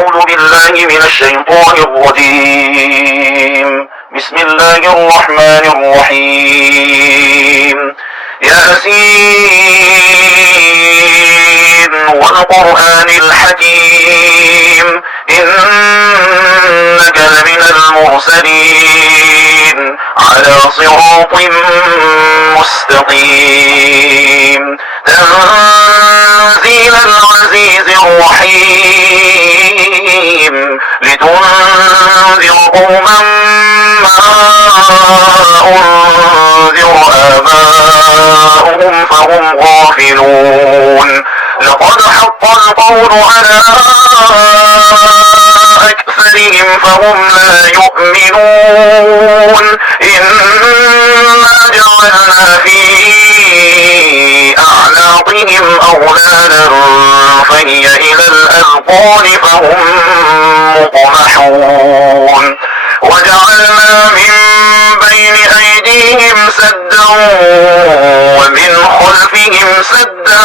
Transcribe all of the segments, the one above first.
أعوذ بالله من الشيطان الرجيم. بسم الله الرحمن الرحيم. ياسين والقرآن الحكيم إنك لمن المرسلين على صراط مستقيم تنزيل العزيز الرحيم لتنذر قوما ما أنذر آباؤهم فهم غافلون. لقد حق القول على أكثرهم فهم لا يؤمنون. إنا جعلنا في أعناقهم أغلالا فهي إلى الأذقان فهم مقمحون. وجعلنا من بين أيديهم سدا ومن خلفهم سدا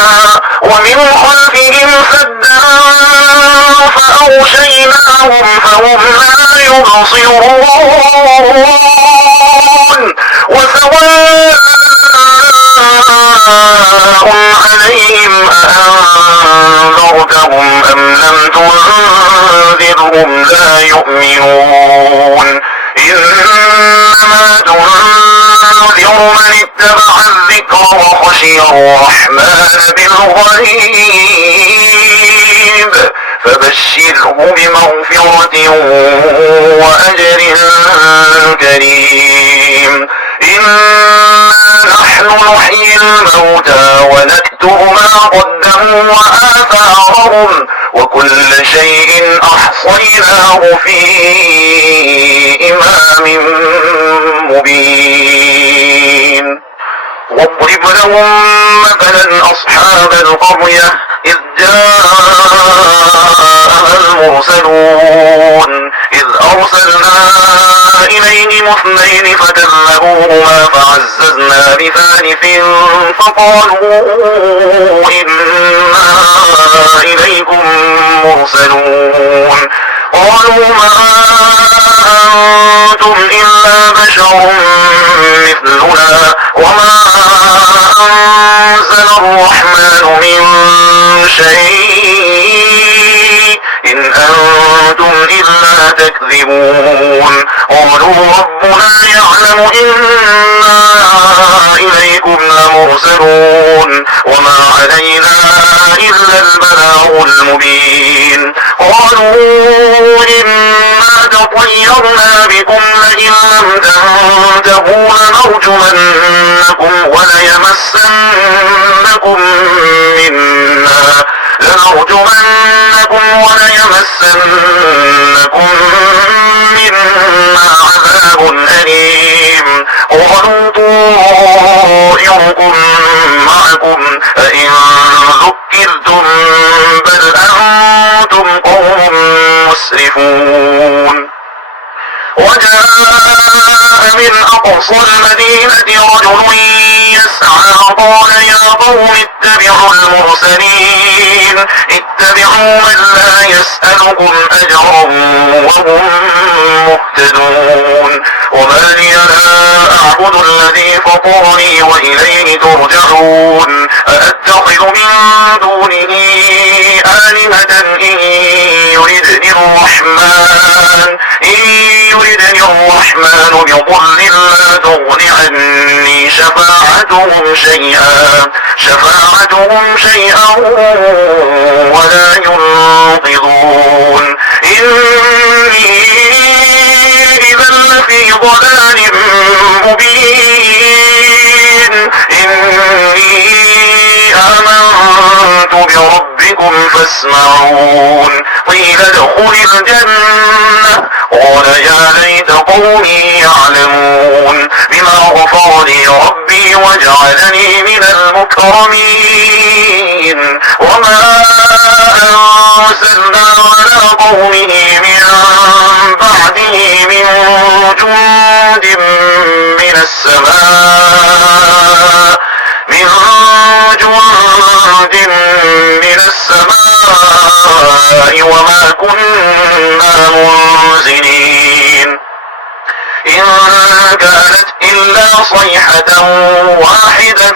فأغشيناهم فهم لا يبصرون. وسواء عليهم أأنذرتهم أم لم تنذرهم لا يؤمنون. إنما تنذر من اتبع الذكر وخشي الرحمن بالغيب فبشره بمغفرة وأجر كريم. إنا نحن نحيي الموتى ونكتب ما قدموا وآثارهم وكل شيء أحصيناه في إمام مبين. واضرب لهم مثلا أصحاب القرية إذ جاءها المرسلون إذ أرسلنا إليهم اثنين فكذبوهما فعززنا بثالث فقالوا إنا إليكم مرسلون. قالوا ما أنتم إلا بشر مثلنا وما أنزل الرحمن من شيء إن أنتم إلا تكذبون. قالوا ربنا يعلم إنا إليكم لمرسلون وما علينا إلا البلاغ المبين. قالوا إنا تطيرنا بكم لئن لم تنتهوا لنرجمنكم وليمسنكم منا عذاب أليم. قالوا طائركم معكم أئن ذكرتم بل أنتم قوم مسرفون. وجاء من أقصى المدينة رجل يسعى قال يا قوم اتبعوا المرسلين اتبعوا من لا يسألكم أجرا وهم مهتدون. وما لي لا أعبد الذي فطرني وإليه ترجعون. أأتخذ من دونه آلهة إن يردني الرحمن بضر لا تغن عني شفاعتهم شيئا ولا ينقذون. إني إذا لفي ضلال مبين. إني آمنت بربكم فاسمعون. قيل ادخل الجنة قال يا ليت قومي يعلمون بما غفر لي ربي وجعلني من المكرمين. وما أرسلنا على قومه من بعده من جند من السماء من جند من السماء وما كنا منزلين إن كانت إلا صيحة واحدة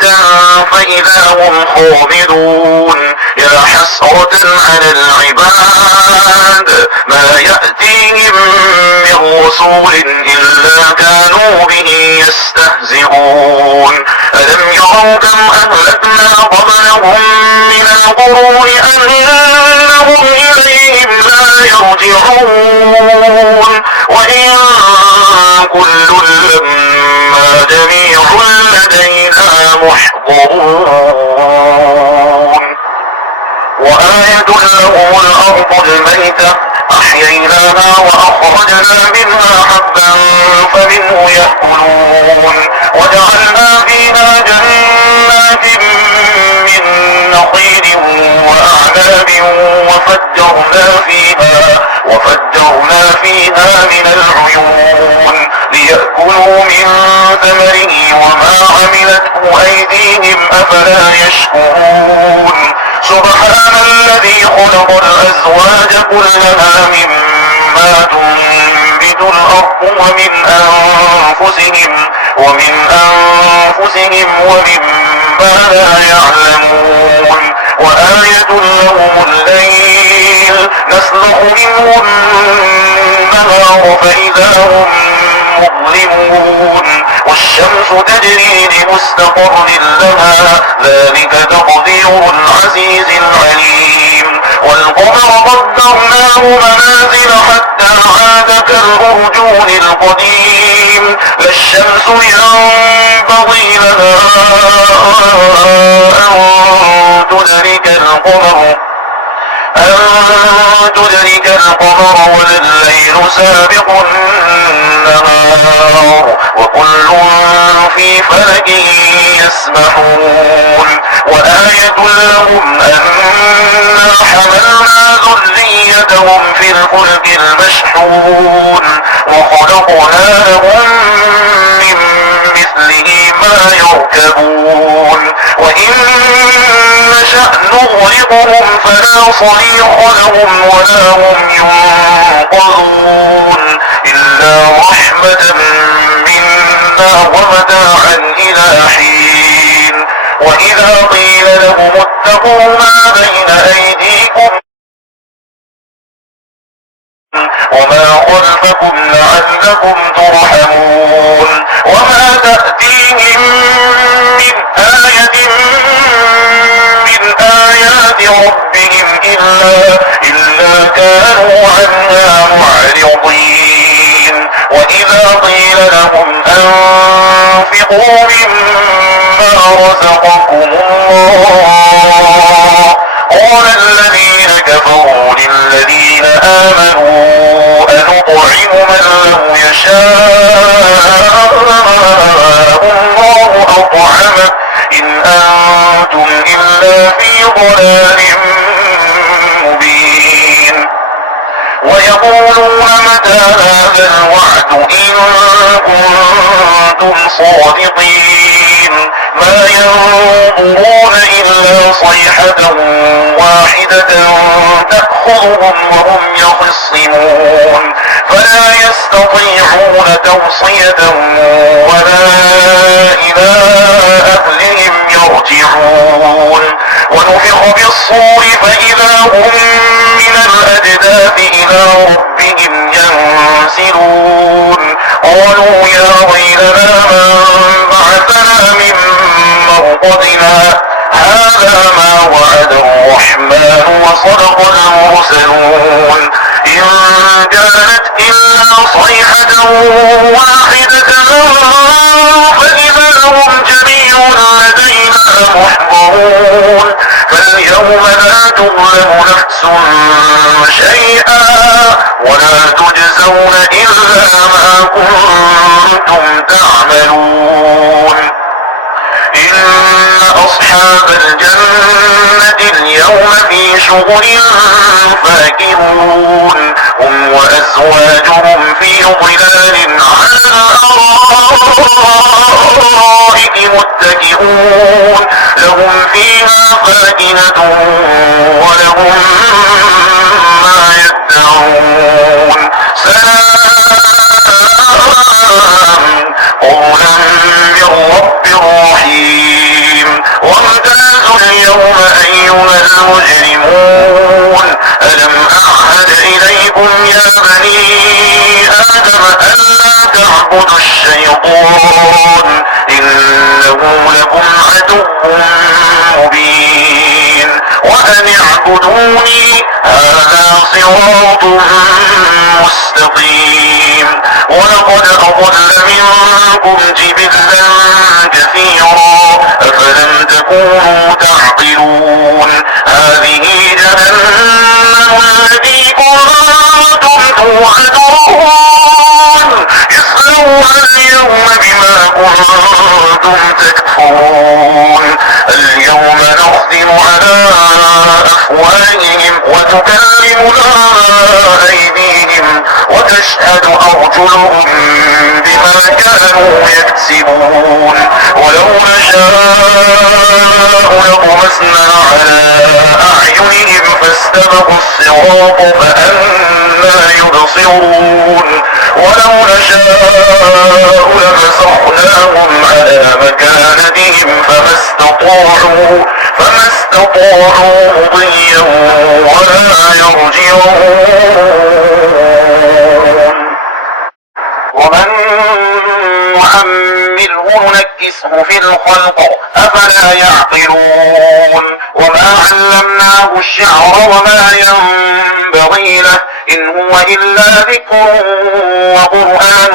فإذا هم خامدون يا حسرة على العباد ما يأتيهم من رسول إلا كانوا به يستهزئون ألم يروا كم أهلكنا قبلهم من القرون أنهم إليهم لا يرجعون وإن كل لما جميع لدينا محضرون وآية لهم الأرض الميتة أحييناها وأخرجنا منها حبا فمنه يأكلون وجعلنا فيها جنات من نخيل وأعناب وفجرنا فيها من العيون ليأكلوا من ثمره وما عملته أيديهم أفلا يشكرون سبحان الذي خلق الأزواج كلها مما تنبت الأرض ومن أنفسهم ومما لا يعلمون وآية لهم الليل نسلخ منه النهار فإذا هم مظلمون والشمس تجري لمستقر لها ذلك تقدير العزيز العليم والقمر قدرناه منازل حتى عاد كالأرجون القديم لا الشمس ينبغي لها أن تدرك القمر ولا الليل سابق النهار وكل في فلك يسبحون وآية لهم أنا حملنا ذريتهم في الفلك المشحون وخلقنا لهم من مثله ما يركبون وإن نشأ نغرقهم فلا صريخ لهم ولا هم ينقذون إلا رحمة منا ومتاعا إلى حين وإذا قيل لهم اتقوا ما بين أيديكم وما خلفكم لعلكم ترحمون وما تأتيهم من آية من آيات ربهم إلا كانوا عنها معرضين وإذا قيل لهم أنفقوا مما رزقكم الله قال الذين كفروا للذين آمنوا أنطعم من لو يشاء الله أطعمه إن أنتم إلا في ضلال مبين ويقولون متى هذا الوعد إن كنتم صادقين ما ينظرون إلا صيحة واحدة تأخذهم وهم يخصمون فلا يستطيعون توصية ولا إلى أهلهم يرجعون ونفخ بالصور فإذا هم من الأجداث إلى ربهم ينسلون قالوا يا ويلنا من بعثنا من مرقدنا هذا ما وعد الرحمن وصدق المرسلون إن كانت إلا صيحة واحدة فإذا هم جميع لدينا محضرون فاليوم لا تظلم نفس شيئا ولا تجزون إلا ما كنتم تعملون إن أصحاب الجنة اليوم في شغل فاكهون هم وأزواجهم في ظلال على الأرائك الأرائك متكئون لهم فيها فاكهة ولهم ما يدعون سلام قولا من رب رحيم وامتازوا اليوم أيها المجرمون ألم أعهد إليكم يا بني آدم ألا تعبدوا الشيطان إنه لكم عدو مبين وأن اعبدوني هذا صراط مستقيم ولقد أضل منكم جبلا كثيرا أفلم تكونوا تعقلون هذه جهنم التي كنتم توعدون اصلوها اليوم بما كنتم تكفرون اليوم نختم على أفواههم وتكلمنا أيديهم وتشهد أرجلهم بما كانوا يكسبون ولو نشاء لطمسنا على أعينهم فاستبقوا الصراط فأنى يبصرون ولو نشاء لمسخناهم على مكانتهم فما استطاعوا مضيا ولا يرجعون ومن نعمره نكسه في الخلق أفلا يعقلون وما علمناه الشعر وما ينبغي له إن هو إلا ذكر وقرآن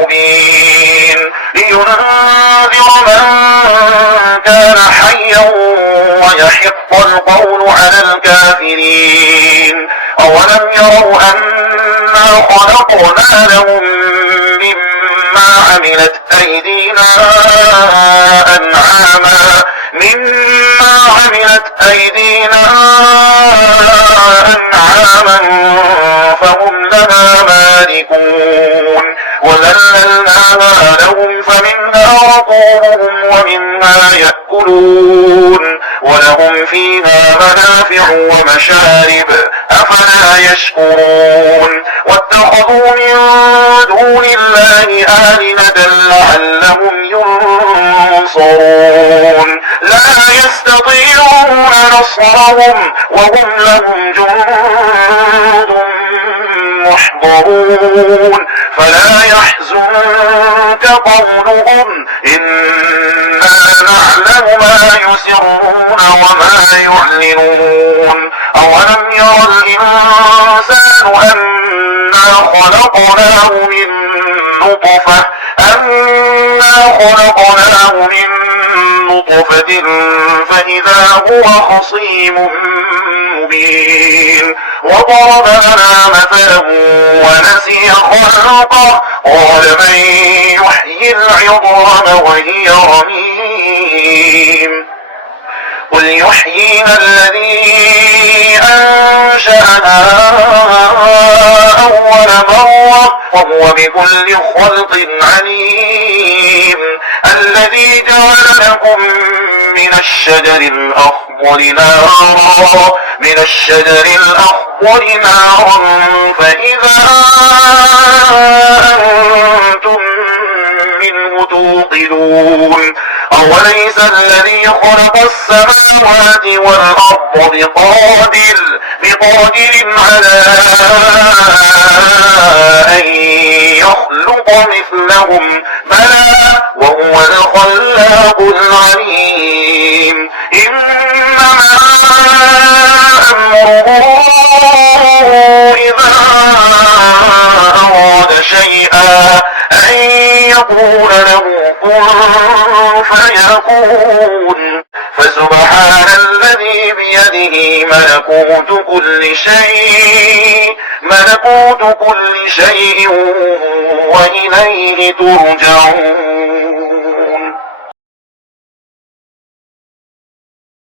مبين لينذر من كان حيا ويحق القول على الكافرين أولم يروا أنا خلقنا لهم مما عملت أيدينا أنعاما فهم لها مالكون وذللناها لهم فمنها ركوبهم ومنها يأكلون ولهم فيها منافع ومشارب أفلا يشكرون واتخذوا من دون الله آلهة لعلهم ينصرون لا يستطيعون نصرهم وهم لهم جند محضرون فلا يحزنك قولهم إنا نعلم ما يسرون وما يعلنون أولم ير الإنسان أنا خلقناه من نطفة فإذا هو خصيم مبين وضرب لنا مثلا ونسي خلقه قال من يحيي العظام وهي رميم قل يحييها الذي أنشأها أول مرة وهو بكل خلق عليم الذي جعل لكم من الشجر الأخضر نارا فإذا أنتم منه توقدون أوليس الذي خلق السماوات والأرض بقادر على أن يخلق مثلهم بلى وهو الخلاق العليم إنما أمره إذا أراد شيئا أن يقول له كن فيكون فسبحان الذي بيده ملكوت كل شيء وإليه ترجعون